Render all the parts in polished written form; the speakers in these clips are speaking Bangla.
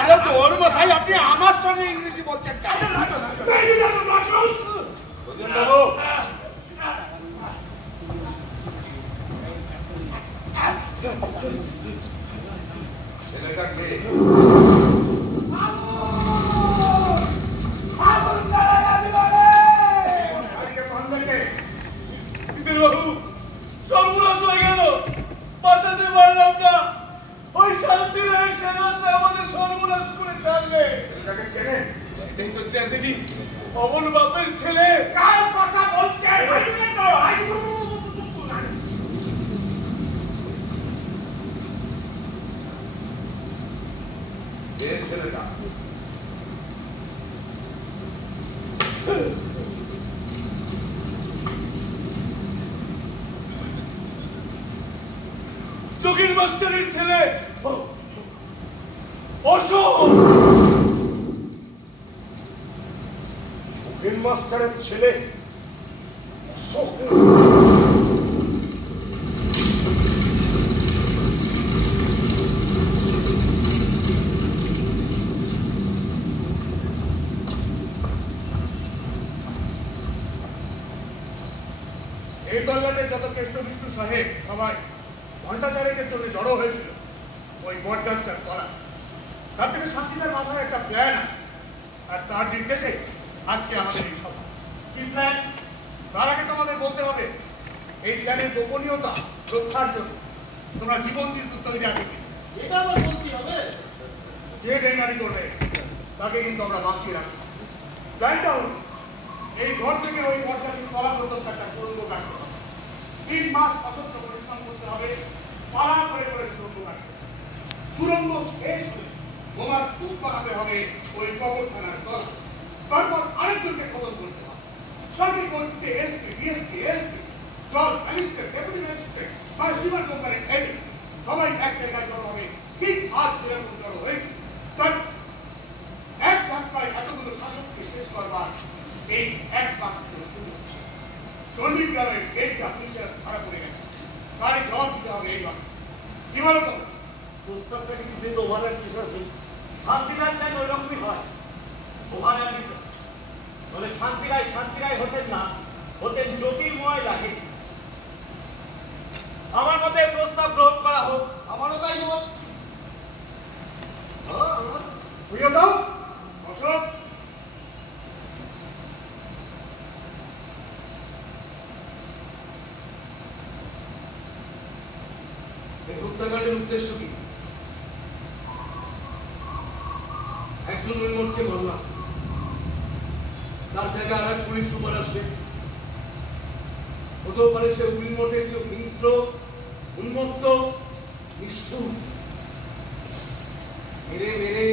আরে তোর মশাই আপনি আমার সঙ্গে ইংরেজি বলছেন কেন? ছেলেটা কে? বাবু সর্বনাশ হয়ে গেল, বাঁচাতে পারলাম না। ওই শান্তি রায়ের সেনাতে আমাদের সর্বনাশ করে ছাড়লে। ছেলেটাকে চেনেন? এটাই তো ট্র্যাজেডি। অমন বাপের ছেলে। কার কথা বলছেন? এই ছেলেটা চকির মাস্টারের ছেলে অশোক। চকির মাস্টারের ছেলে অশোক? এই তল্লাটের যত কেষ্টবিষ্টু সাহেব সবাই ঘন্টা চারেকের জন্য জড়ো হয়েছিল ওই বটগাছটার তলা। তার থেকে শান্তিদার মাথায় একটা প্ল্যান আছে, আর তার নির্দেশে আজকে আমাদের এই সভা। কি প্ল্যান? তার আগে তোমাদের বলতে হবে এই প্ল্যানের গোপনীয়তা রক্ষার জন্য তোমরা জীবন কিন্তু তৈরি আছে। এটা আবার বলতে হবে? যে ডেঙ্গারি করবে তাকে কিন্তু আমরা বাঁচিয়ে রাখবো। প্ল্যানটা হল এই ঘর থেকে ওই বটগাছের তলা পর্যন্ত একটা সুড়ঙ্গ কাটতে হবে। 3 মাস অসহ্য পরিশ্রম করতে হবে, পাড়া করে করে সুড়ঙ্গ কাটতে হবে। সুড়ঙ্গ শেষ হলে বোমার স্তূপ বানাতে হবে ওই কবরখানার তলা। তারপর আরেকজনকে খবর করতে হবে। সঙ্গে করতে এসপি, ডিএসপি, এসপি, জজ, ম্যাজিস্ট্রেট, ডেপুটি ম্যাজিস্ট্রেট, স্টিমার কোম্পানির এজেন্ট সবাই এক জায়গায় জড়ো হবে। ঠিক আজ যেরকম জড়ো হয়েছে তার এক ধাক্কায় এতগুলো শাসককে শেষ করবার এই একমাত্র সুযোগ। চণ্ডীগ্রামের গেটটা পুলিশের ধরা পড়ে গেছে, গাড়ি জবাব দিতে হবে এইবার। কি বলো তো? প্রস্তাবটা কি সে ওভারের বিষয় শান্তিরায় চাই ওইরকমই হয়। ওভারের বিষয় বলে শান্তিরায় হতেন না, হতেন জ্যোতির্ময় লাগে। আমার মতে প্রস্তাব গ্রহণ করা হোক। আমারও তাই হোক। বুঝে দাও অশোক। এই হত্যাকাণ্ডের উদ্দেশ্য কি? একজন উইলমটকে মারলাম, তার জায়গায় আর এক পুলিশ সুপার আসবে। হতেও পারে সে উইলমটের চেয়ে হিংস্র, উন্মত্ত, নিষ্ঠুর। মেরে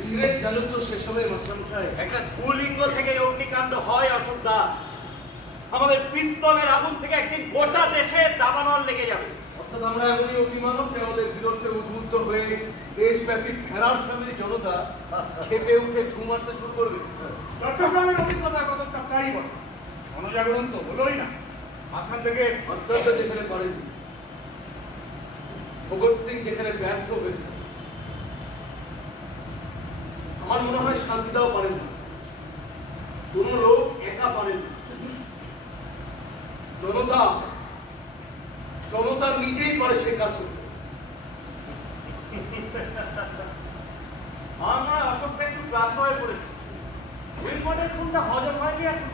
ইংরেজ রাজত্ব শেষ হবে। মাস্টারমশাই, একটা স্ফুলিঙ্গ থেকে অগ্নিকাণ্ড হয় অসুবিধা। আমাদের পিস্তলের আগুন থেকে একদিন গোটা দেশে দাবানল লেগে যাবে। অর্থাৎ আমরা এমনই অতিমানব যে আমাদের বিরুদ্ধে উদ্বুদ্ধ হয়ে দেশব্যাপী ফেরার সামনে জনতা খেপে উঠে ঝুঁ মারতে শুরু করবে। চট্টগ্রামের অভিজ্ঞতা কতটা তাই বলে। গণজাগরণ তো হলোই না। মাঝখান থেকে মাস্টারটা যেখানে পারেনি, ভগৎ সিং যেখানে ব্যর্থ হয়েছে, আমার মনে হয় শান্তিদাও পারেন না। কোন লোক একা পারেন না। জনতা নিজেই পারে সে কাজ করতে। আমার অশোকটা একটু ক্লান্ত হয়ে পড়েছে। উইলমটের ফোনটা হজম হয়নি এখন।